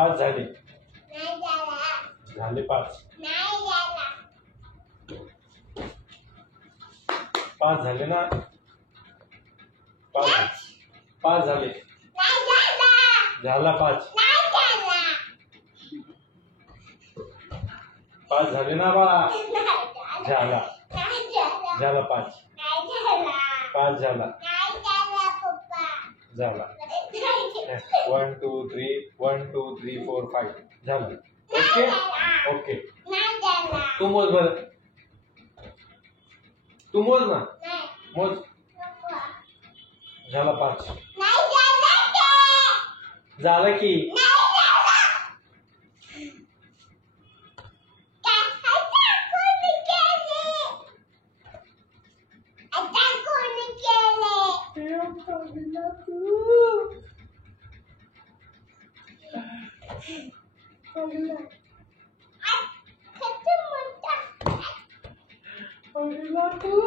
5 झाले. नाही झाला. झाले 5. नाही झाला. 5 झाले ना. 5 झाले. नाही झाला. झाला 5. नाही झाला. 5 झाले ना बाळा. झाला. नाही झाला. झाला 5. नाही झाला. 5 झाला. नाही झाला पप्पा. झाला. नाही झाला. 1 2 3 1 2 3 4 5 झालं. Okay okay. नाही झाला. तू मोज बरं. तू मोज ना. नाही. मोज. पप्पा. झाला 5. नाही झाला ते. झालं की. नाही झाला. आता कोणी केले? तू